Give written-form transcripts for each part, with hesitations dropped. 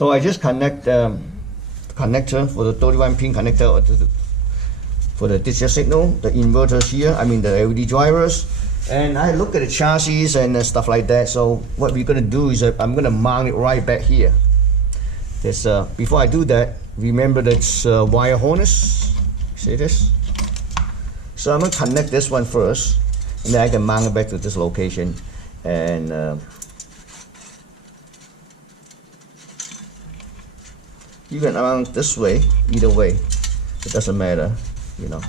So I just connect connector for the 31 pin connector for the digital signal, the inverters here, I mean the LED drivers, and I look at the chassis and stuff like that. So what we're gonna do is I'm gonna mount it right back here. This before I do that, remember that's wire harness. See this? So I'm gonna connect this one first, and then I can mount it back to this location, and you can mount this way, either way, it doesn't matter, you know,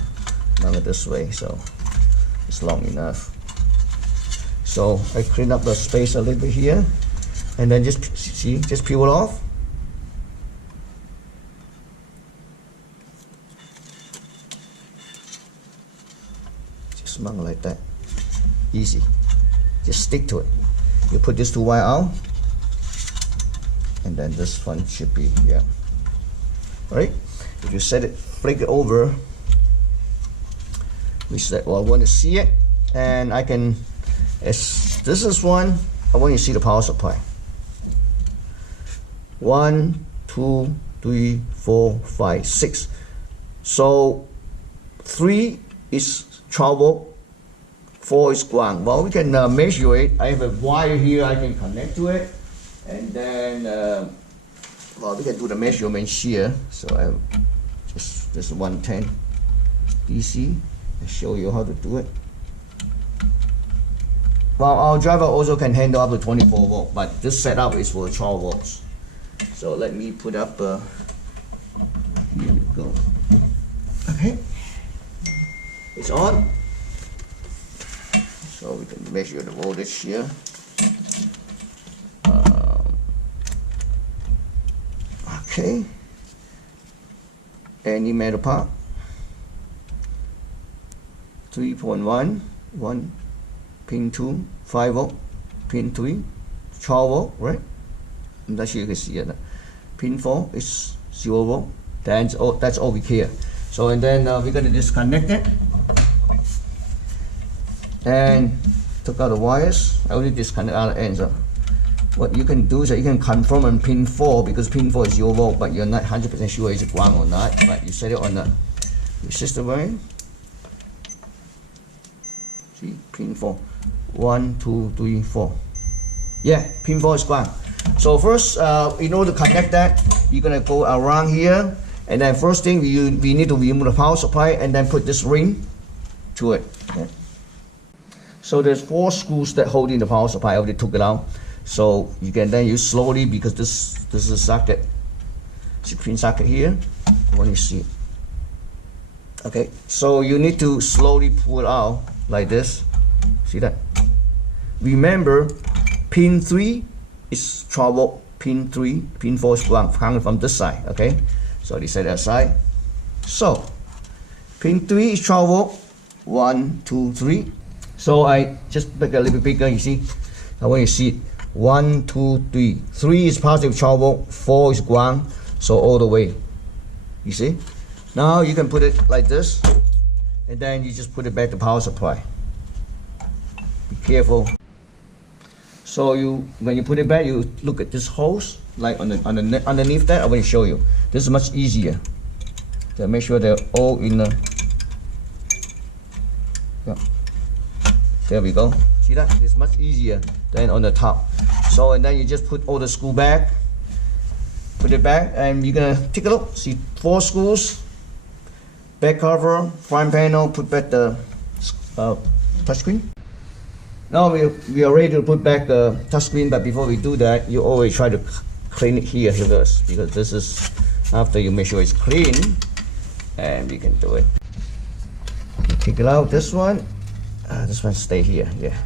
mount it this way, so it's long enough. So I clean up the space a little bit here, and then just see, just peel it off. Just mount it like that, easy. Just stick to it. You put these two wires out, and then this one should be, yeah. Right? If you set it, flick it over, we said, well, I want to see it, and I can, this is one, I want you to see the power supply. 1, 2, 3, 4, 5, 6. So 3 is 12 volt, 4 is ground. Well, we can measure it. I have a wire here I can connect to it, and then well, we can do the measurement here. So I just this 110 DC. I show you how to do it. Well, our driver also can handle up to 24 volt, but this setup is for 12 volts. So let me put up. Here we go. Okay, it's on. So we can measure the voltage here. Okay, any metal part, 3.1, 1, pin 2, 5 volt, pin 3, 12 volt, right? I'm not sure you can see it. Pin 4 is 0 volt, that's all we care. So, and then we're going to disconnect it, and took out the wires. I only disconnect out the ends. What you can do is that you can confirm on pin 4, because pin 4 is 0 volt, but you're not 100% sure is it ground or not. But you set it on the resistor wire. See, pin 4. 1, 2, 3, 4. Yeah, pin 4 is ground. So first, in order to connect that, you're gonna go around here, and then first thing we need to remove the power supply, and then put this ring to it. Okay. So there's 4 screws that hold in the power supply. I already took it out. So you can then use slowly, because this is a socket. See pin socket here. When you see it. Okay, so you need to slowly pull it out like this. See that? Remember, pin 3 is 12 volt. Pin 3, pin 4 is coming from this side. Okay, so they set that aside. So pin 3 is 12 volt. 1, 2, 3. So I just make it a little bit bigger. You see? I want you to see it. 1, 2, 3. 3 is positive 12 volt, 4 is ground, so all the way. You see? Now you can put it like this, and then you just put it back to power supply. Be careful. So when you put it back, you look at this hose, like underneath that. I want to show you. This is much easier. So make sure they're all in the. Yeah. There we go. See that? It's much easier than on the top. So, and then you just put all the screw back, put it back, and you're gonna take a look. See 4 screws, back cover, front panel, put back the touchscreen. Now we are ready to put back the touchscreen, but before we do that, you always try to clean it here first, because this is after you make sure it's clean, and we can do it. Take it out, this one stay here, yeah.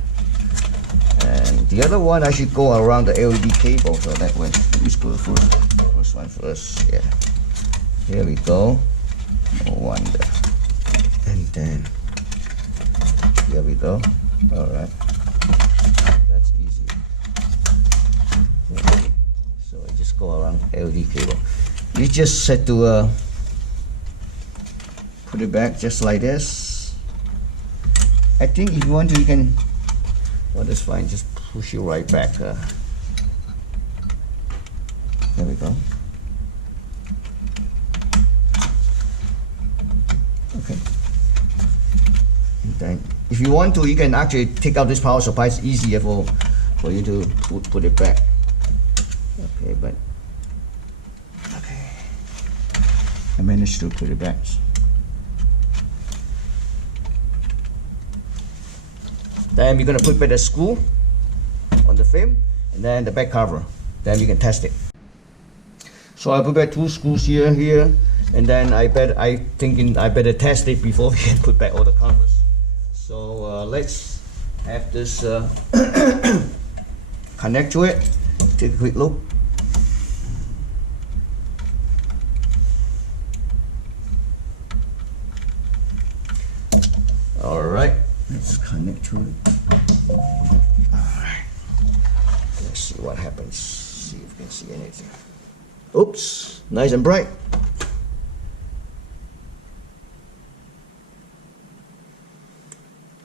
And the other one I should go around the LED cable, so that one, we screw the first one first, yeah. Here we go, no wonder. And then, here we go, alright. That's easy. Okay. So I just go around LED cable. You just set to put it back just like this. I think if you want to, you can, well, that's fine, just push it right back. There we go. Okay. And then, if you want to, you can actually take out this power supply. It's easier for you to put it back. Okay, but okay, I managed to put it back. Then we're gonna put back the screw on the frame, and then the back cover. Then we can test it. So I put back 2 screws here, and then I better test it before we can put back all the covers. So let's have this connect to it. Take a quick look. All right, let's connect to it. All right, let's see what happens. See if we can see anything. Oops, nice and bright.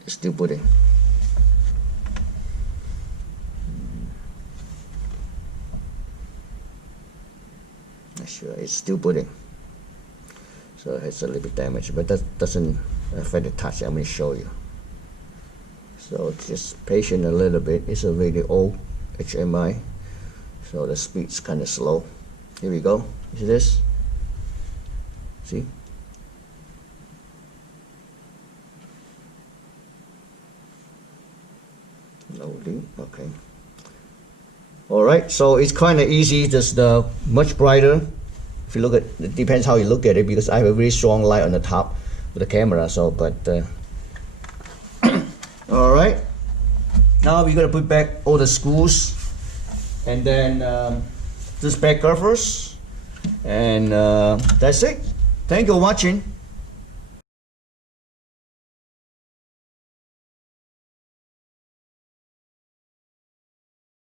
It's still putting. Not sure, it's still putting. So it's a little bit damaged, but that doesn't affect the touch. I'm going to show you. So just patient a little bit. It's a really old HMI, so the speed's kind of slow. Here we go. See this? See? Loading. Okay. All right. So it's kind of easy. Just much brighter. If you look at, it depends how you look at it, because I have a very strong light on the top with the camera. So, but all right. Now we're gonna put back all the screws, and then this back covers, and that's it. Thank you for watching.